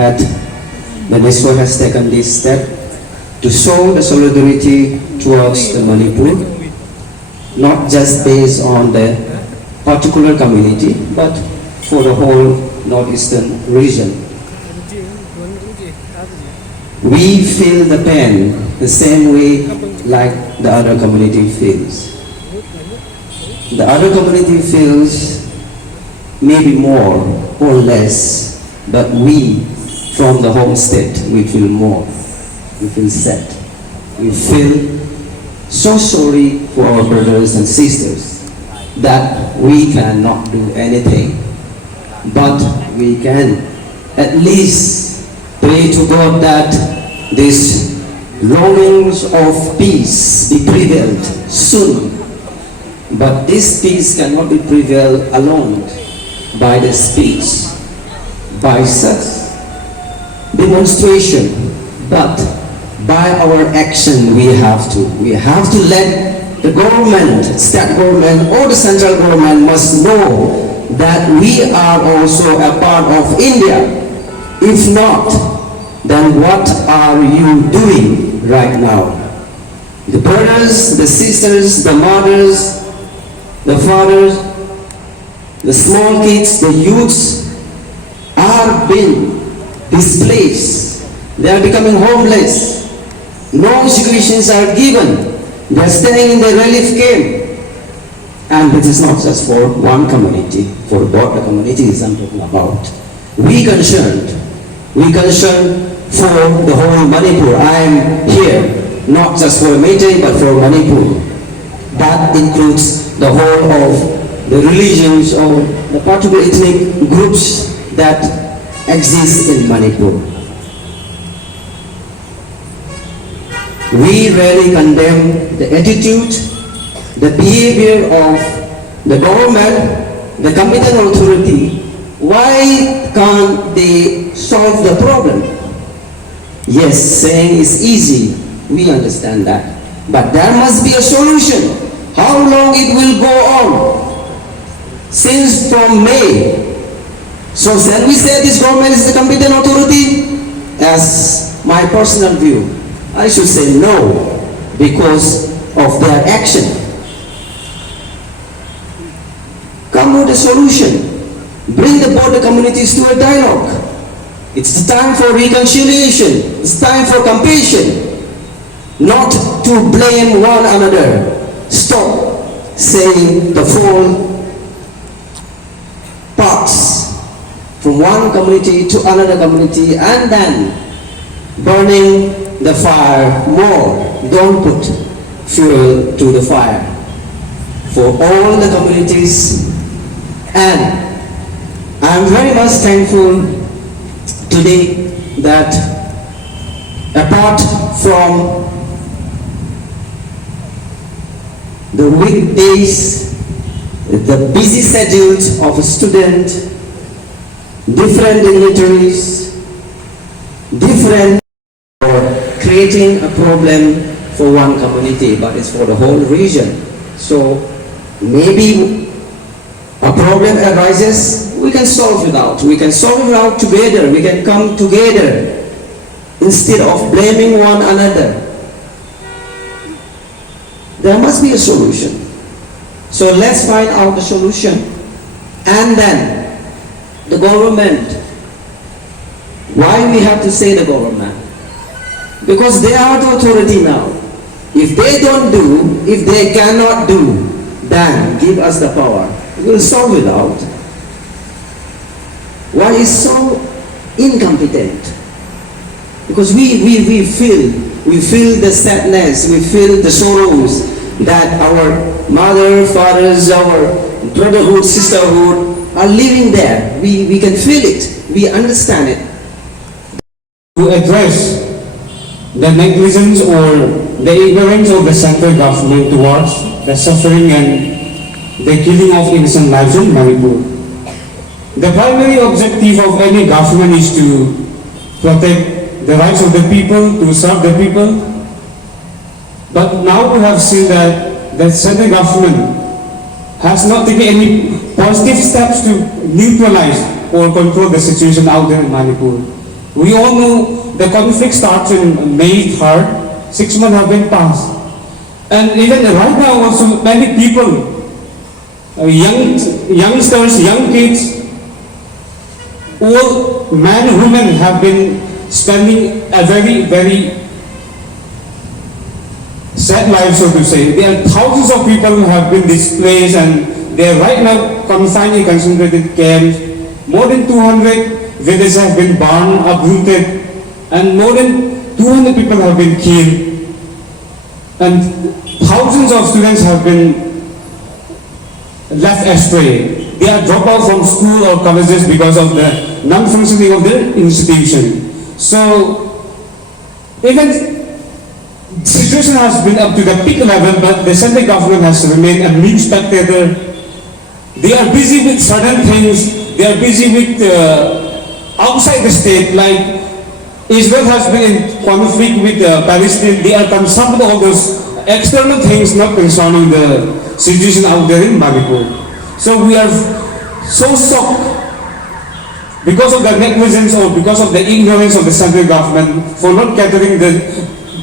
that Manipur has taken this step to show the solidarity towards the Manipur, not just based on the particular community, but for the whole northeastern region. We feel the pain the same way like the other community feels. The other community feels maybe more or less, but we from the home state, we feel more. We feel sad. We feel so sorry for our brothers and sisters that we cannot do anything. But we can at least pray to God that these longings of peace be prevailed soon. But this peace cannot be prevailed alone by the speech, by such demonstration, but by our action we have to. We have to let the government, state government or the central government must know that we are also a part of India. If not, then what are you doing right now? The brothers, the sisters, the mothers, the fathers, the small kids, the youths are being displaced. They are becoming homeless. No situations are given. They are staying in the relief camp. And this is not just for one community, for both the communities I'm talking about. We concerned for the whole Manipur. I am here, not just for Meitei, but for Manipur. That includes the whole of the religions or the particular ethnic groups that exist in Manipur. We really condemn the attitude, the behavior of the government, the competent authority. Why can't they solve the problem? Yes, saying is easy, we understand that. But there must be a solution. How long it will go on? Since from May. So shall we say this government is the competent authority? As my personal view, I should say no, because of their action. Come with a solution. Bring the border communities to a dialogue. It's the time for reconciliation. It's time for compassion. Not to blame one another. Stop saying the full parts from one community to another community and then burning the fire more. Don't put fuel to the fire. For all the communities, and I'm very much thankful today that apart from the weekdays, the busy schedules of a student, different dignitaries, different for creating a problem for one community, but it's for the whole region. So maybe a problem arises, we can solve it out. We can solve it out together. We can come together instead of blaming one another. There must be a solution. So let's find out the solution. And then the government. Why we have to say the government? Because they are the authority now. If they don't do, if they cannot do, then give us the power. We'll solve it out. Why is so incompetent? Because we feel the sadness, we feel the sorrows that our mother, fathers, our brotherhood, sisterhood are living there. We can feel it, we understand it. To address the negligence or the ignorance of the central government towards the suffering and the killing of innocent lives in Manipur. The primary objective of any government is to protect the rights of the people, to serve the people. But now we have seen that the central government has not taken any positive steps to neutralize or control the situation out there in Manipur. We all know the conflict starts in May 3rd, 6 months have been passed. And even right now also many people, youngsters, young kids, old men, women have been spending a very, very sad life, so to say. There are thousands of people who have been displaced and they are right now confined in concentrated camps. More than 200 villages have been burned, uprooted, and more than 200 people have been killed. And thousands of students have been left astray. They are dropped out from school or colleges because of the non-functioning of their institution. So, even situation has been up to the peak level, but the central government has remained a meek spectator. They are busy with certain things. They are busy with outside the state, like Israel has been in conflict with Palestine. They are concerned with all those external things, not concerning the situation out there in Manipur. So we are so shocked because of the negligence or because of the ignorance of the central government for not catering the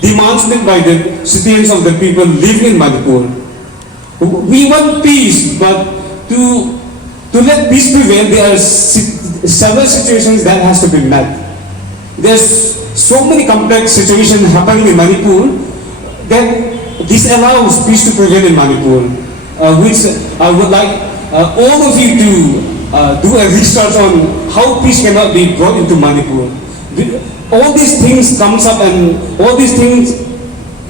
demands made by the citizens of the people living in Manipur. We want peace, but to let peace prevail, there are several situations that has to be met. There's so many complex situations happening in Manipur that disallows peace to prevail in Manipur, which I would like all of you to do a research on how peace cannot be brought into Manipur. All these things comes up, and all these things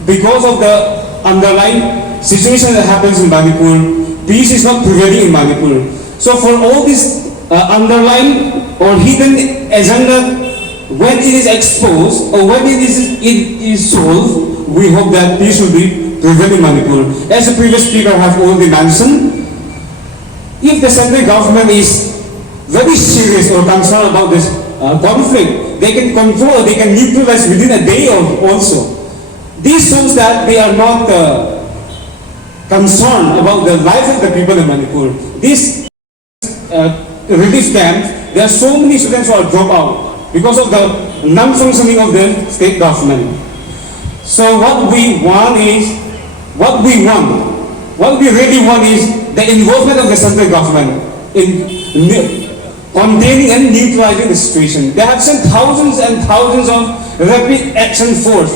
because of the underlying situation that happens in Manipur, peace is not prevailing in Manipur. So for all this underlying or hidden agenda, when it is exposed or when it is solved, we hope that peace will be prevailing in Manipur. As the previous speaker have already mentioned, if the central government is very serious or concerned about this conflict, they can control, they can neutralize within a day or also. This shows that they are not concerned about the life of the people in Manipur. This relief camp, there are so many students who are dropped out because of the non-functioning of the state government. So what we really want is the involvement of the central government in containing and neutralizing the situation. They have sent thousands and thousands of rapid action force.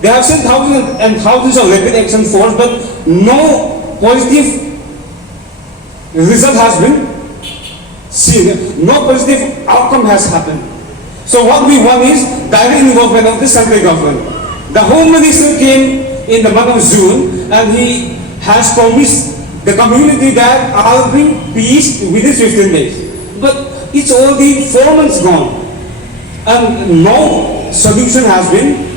They have sent thousands and thousands of rapid action force, but no positive result has been seen. No positive outcome has happened. So what we want is direct involvement of the central government. The Home Minister came in the month of June and he has promised the community that I'll bring peace within 15 days. But it's already 4 months gone and no solution has been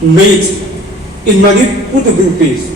made in Manipur to bring peace.